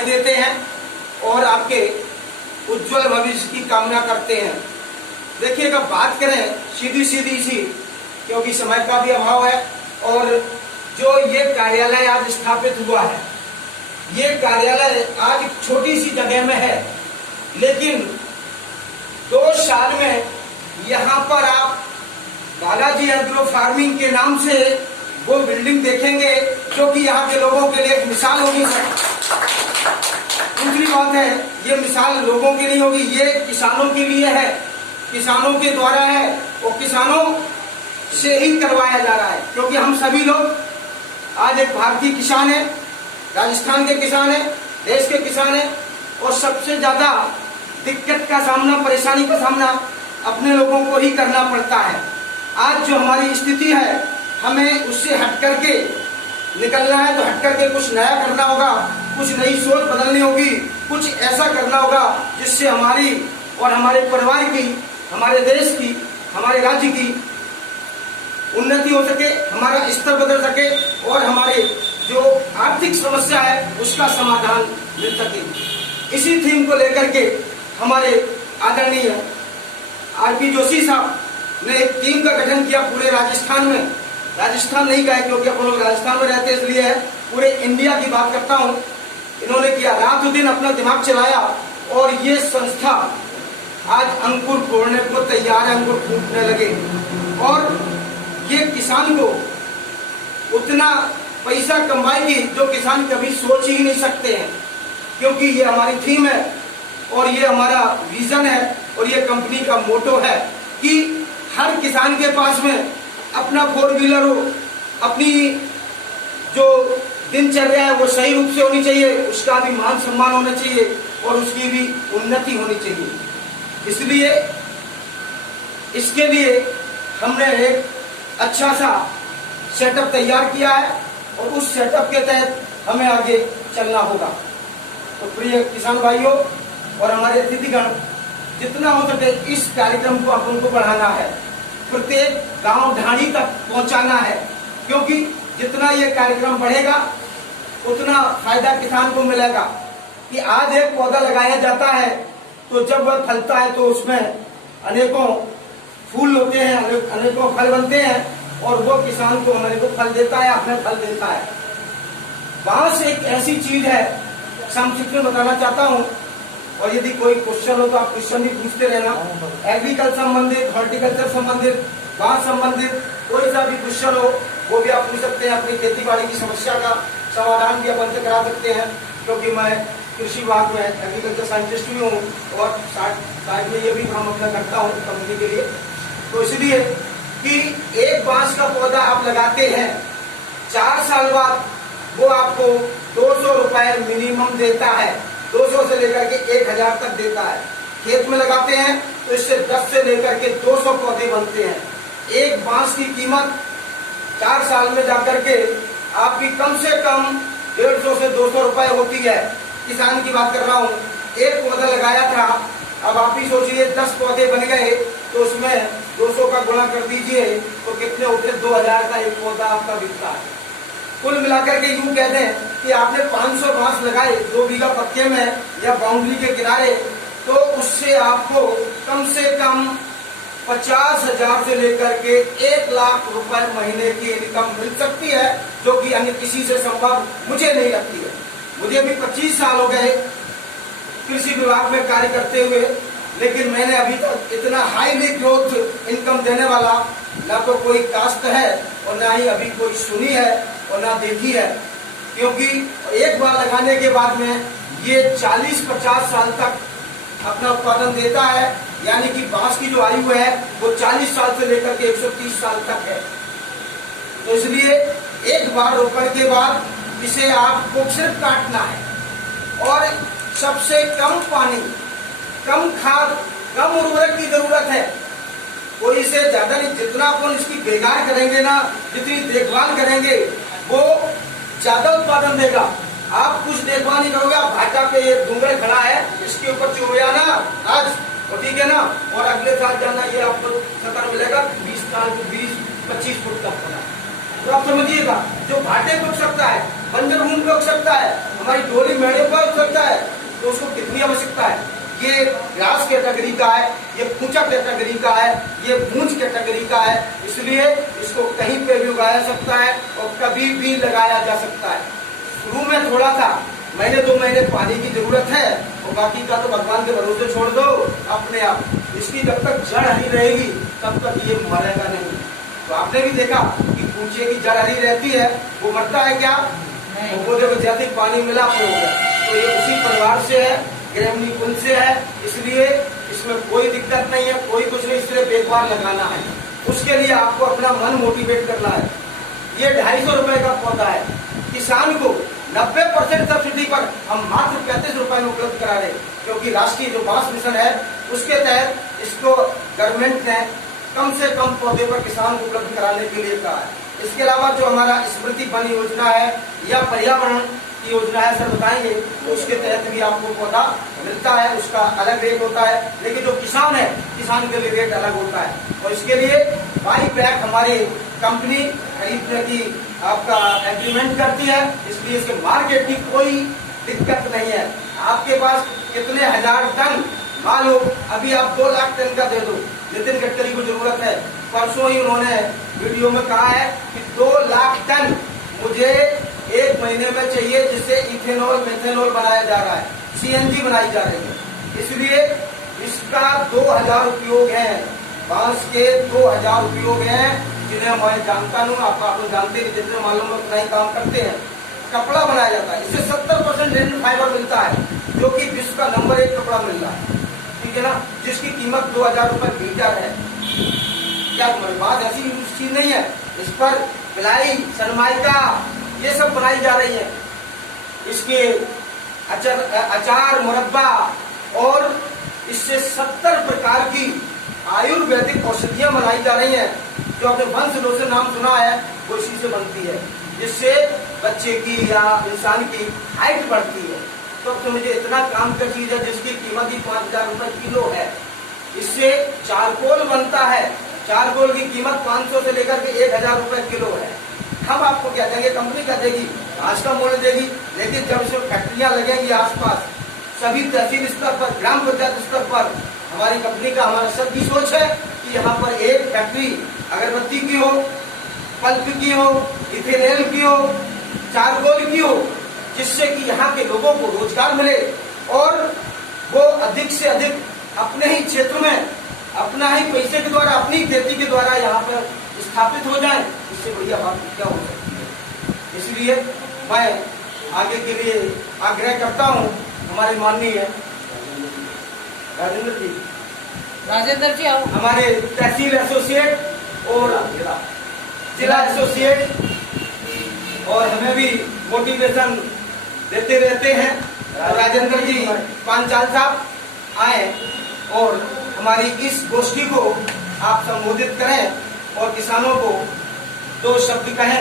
देते हैं और आपके उज्जवल भविष्य की कामना करते हैं। देखिएगा, बात करें सीधी सी, क्योंकि समय का भी अभाव है, और जो ये कार्यालय आज स्थापित हुआ है, ये कार्यालय आज छोटी सी जगह में है, लेकिन 2 साल में यहाँ पर आप बालाजी एग्रो फार्मिंग के नाम से वो बिल्डिंग देखेंगे, जो कि यहाँ के लोगों के लिए एक मिसाल होगी। दूसरी बात है, ये मिसाल लोगों के लिए होगी, ये किसानों के लिए है, किसानों के द्वारा है, और किसानों से ही करवाया जा रहा है, क्योंकि हम सभी लोग आज एक भारतीय किसान है, राजस्थान के किसान है, देश के किसान है, और सबसे ज्यादा दिक्कत का सामना, परेशानी का सामना अपने लोगों को ही करना पड़ता है। आज जो हमारी स्थिति है, हमें उससे हट करके निकलना है, तो हट करके कुछ नया करना होगा, कुछ नई सोच बदलनी होगी, कुछ ऐसा करना होगा जिससे हमारी और हमारे परिवार की, हमारे देश की, हमारे राज्य की उन्नति हो सके, हमारा स्तर बदल सके, और हमारे जो आर्थिक समस्या है उसका समाधान मिल सके। इसी थीम को लेकर के हमारे आदरणीय आरपी जोशी साहब ने एक टीम का गठन किया पूरे राजस्थान में। राजस्थान नहीं कहा क्योंकि अपन लोग राजस्थान में रहते इसलिए है, पूरे इंडिया की बात करता हूँ। इन्होंने किया, रातों दिन अपना दिमाग चलाया, और ये संस्था आज अंकुर फोड़ने को तैयार है, अंकुर फूटने लगे, और ये किसान को उतना पैसा कमाएगी जो किसान कभी सोच ही नहीं सकते हैं, क्योंकि ये हमारी थीम है, और ये हमारा विजन है, और ये कंपनी का मोटो है कि हर किसान के पास में अपना 4 व्हीलर हो, अपनी जो दिनचर्या है वो सही रूप से होनी चाहिए, उसका भी मान सम्मान होना चाहिए, और उसकी भी उन्नति होनी चाहिए। इसलिए इसके लिए हमने एक अच्छा सा सेटअप तैयार किया है, और उस सेटअप के तहत हमें आगे चलना होगा। तो प्रिय किसान भाइयों और हमारे अतिथिगण, जितना हो सके इस कार्यक्रम को अपन को बढ़ाना है, प्रत्येक गांव ढाणी तक पहुंचाना है, क्योंकि जितना ये कार्यक्रम बढ़ेगा उतना फायदा किसान को मिलेगा। कि आज एक पौधा लगाया जाता है, तो जब वह फलता है तो उसमें अनेकों फूल होते हैं, अनेकों फल बनते हैं, और वो किसान को अनेकों फल देता है, अपने फल देता है। बांस एक ऐसी चीज है, संक्षिप्त में बताना चाहता हूँ, और यदि कोई क्वेश्चन हो तो आप क्वेश्चन भी पूछते रहना। एग्रीकल्चर संबंधित, हॉर्टिकल्चर संबंधित, बांस संबंधित कोई सा भी क्वेश्चन हो वो भी आप पूछ सकते हैं। अपनी खेती बाड़ी की समस्या का समाधान भी अपन से करा सकते हैं, क्योंकि मैं कृषि विभाग में एग्रीकल्चर साइंटिस्ट भी हूँ, और साइड में ये भी काम अपना करता हूँ कंपनी के लिए। तो इसलिए कि एक बांस का पौधा आप लगाते हैं, 4 साल बाद वो आपको 200 रुपए मिनिमम देता है, 200 से लेकर के 1000 तक देता है। खेत में लगाते हैं तो इससे 10 से लेकर के 200 पौधे बनते हैं। एक बांस की कीमत 4 साल में जाकर के आपकी कम से कम 150 से 200 रुपए होती है। किसान की बात कर रहा हूँ, एक पौधा लगाया था, अब आप ही सोचिए 10 पौधे बन गए, तो उसमें 200 का गुणा कर दीजिए तो कितने होते, 2000 का एक पौधा आपका बिकता है। कुल मिलाकर के यूं कह दें कि आपने 500 बांस लगाए 2 बीघा पक्के में या बाउंड्री के किनारे, तो उससे आपको कम से कम 50,000 से लेकर के 1 लाख रुपए महीने की इनकम मिल सकती है, जो कि अन्य किसी से संभव मुझे नहीं लगती है। मुझे भी 25 साल हो गए कृषि विभाग में कार्य करते हुए, लेकिन मैंने अभी तक इतना हाईली ग्रोथ इनकम देने वाला ना तो कोई कास्ट है, और ना ही अभी कोई सुनी है, और ना देखी है। क्योंकि एक बार लगाने के बाद में ये 40-50 साल तक अपना उत्पादन देता है, यानी कि बांस की जो आयु है वो 40 साल से लेकर के 130 साल तक है। तो इसलिए एक बार रोपण के बाद इसे आपको सिर्फ काटना है, और सबसे कम पानी, कम खाद, कम उर्वरक की जरूरत है। कोई इसे ज्यादा नहीं, जितना अपन इसकी बेगार करेंगे ना, जितनी देखभाल करेंगे वो ज्यादा उत्पादन देगा। आप कुछ देखभाल नहीं करोगे, आप भाटा पे ये डूंगर खड़ा है, इसके ऊपर चुभया ना आज, तो ठीक है ना, और अगले साल जाना ये आपको सतर मिलेगा 20-25 फुट तक बना। तो आप समझिएगा, जो भाटे को सकता है, बंजर भूमि को सकता है, हमारी डोली मेड़े पर सकता है, ये ग्रास कैटेगरी का है, ये पूंचा कैटेगरी का है, ये पूंछ कैटेगरी का है, इसलिए इसको कहीं पे भी उगाया सकता है और कभी भी लगाया जा सकता है। शुरू में थोड़ा था, महीने 2 महीने पानी की जरूरत है और बाकी का तो भगवान के भरोसे छोड़ दो अपने आप। इसकी जब तक जड़ हरी रहेगी तब तक ये मरेगा नहीं। तो आपने भी देखा कि पूंछे की जड़ हरी रहती है, वो मरता है क्या? वो देखो जैसे पानी मिला हो गया। तो ये उसी परिवार से है, ग्रामीण कुल से है, इसलिए इसमें कोई दिक्कत नहीं है, कोई कुछ नहीं, सिर्फ एक बार लगाना है। उसके लिए आपको अपना मन मोटिवेट करना है। ये 250 रुपए का पौधा है, किसान को 90% सब्सिडी पर हम मात्र 35 रुपए में उपलब्ध करा रहे, क्योंकि राष्ट्रीय जो बांस मिशन है उसके तहत इसको गवर्नमेंट ने कम से कम पौधे पर किसान को उपलब्ध कराने के लिए कहा है। इसके अलावा जो हमारा स्मृति वन योजना है या पर्यावरण की योजना है, सर बताएंगे, तो उसके तहत भी आपको पौधा मिलता है, उसका अलग रेट होता है, लेकिन जो किसान है किसान के लिए रेट अलग होता है। और इसके लिए बाई बैक हमारी कंपनी खरीदने की आपका एग्रीमेंट करती है, इसलिए इसके मार्केट की कोई दिक्कत नहीं है। आपके पास कितने हजार टन माल हो, अभी आप 2 लाख टन का दे दो, नितिन गडकरी को जरूरत है। परसों ही उन्होंने वीडियो में कहा है कि 2 लाख टन मुझे 1 महीने में चाहिए, जिससे इथेनॉल मेथेनॉल बनाया जा रहा है, सीएनजी बनाई जा रही है। इसलिए इसका 2000 उपयोग है, बांस के 2000 उपयोग हैं, जिन्हें मैं जानता हूँ, आप लोग जानते हैं, जितने मालूम है उतना ही काम करते हैं। कपड़ा बनाया जाता है, इससे 70% रेन फाइबर मिलता है, जो कि विश्व का नंबर 1 कपड़ा मिल रहा है, ठीक है ना, जिसकी कीमत 2000 रुपए मीटर है। क्या तुम्हारी बात ऐसी चीज नहीं है? इस पर पिलाई, सनमाइका ये सब बनाई जा रही है। इसके अचार, मुरब्बा और इससे 70 प्रकार की आयुर्वेदिक औषधियां बनाई जा रही हैं। जो आपने वंश लोशन नाम सुना है, वो इसी से बनती है, जिससे बच्चे की या इंसान की हाइट बढ़ती है। तो मुझे इतना काम का चीज है जिसकी कीमत ही 5000 रुपए किलो है। इससे चारकोल बनता है, चारकोल की कीमत 500 से लेकर के 1000 रुपए किलो है। हम आपको क्या देंगे, कंपनी क्या देगी, आज का मूल्य देगी, लेकिन जब इसमें फैक्ट्रियां लगेंगी आसपास सभी तहसील स्तर पर, ग्राम पंचायत स्तर पर, हमारी कंपनी का, हमारा सबकी सोच है कि यहाँ पर एक फैक्ट्री अगरबत्ती की हो, पल्प की हो, इथेनॉल की हो, चारकोल की हो, जिससे कि यहाँ के लोगों को रोजगार मिले और वो अधिक से अधिक अपने ही क्षेत्र में अपना ही पैसे के द्वारा, अपनी खेती के द्वारा यहाँ पर स्थापित हो जाए। इससे बढ़िया बात क्या हो सकती है? इसलिए मैं आगे के लिए आग्रह करता हूँ हमारे माननीय राजेंद्र जी आओ, हमारे तहसील एसोसिएट और जिला एसोसिएट, और हमें भी मोटिवेशन देते रहते हैं। राजेंद्र जी पांचाल साहब आए और हमारी इस गोष्ठी को आप संबोधित करें और किसानों को 2 शब्द कहें।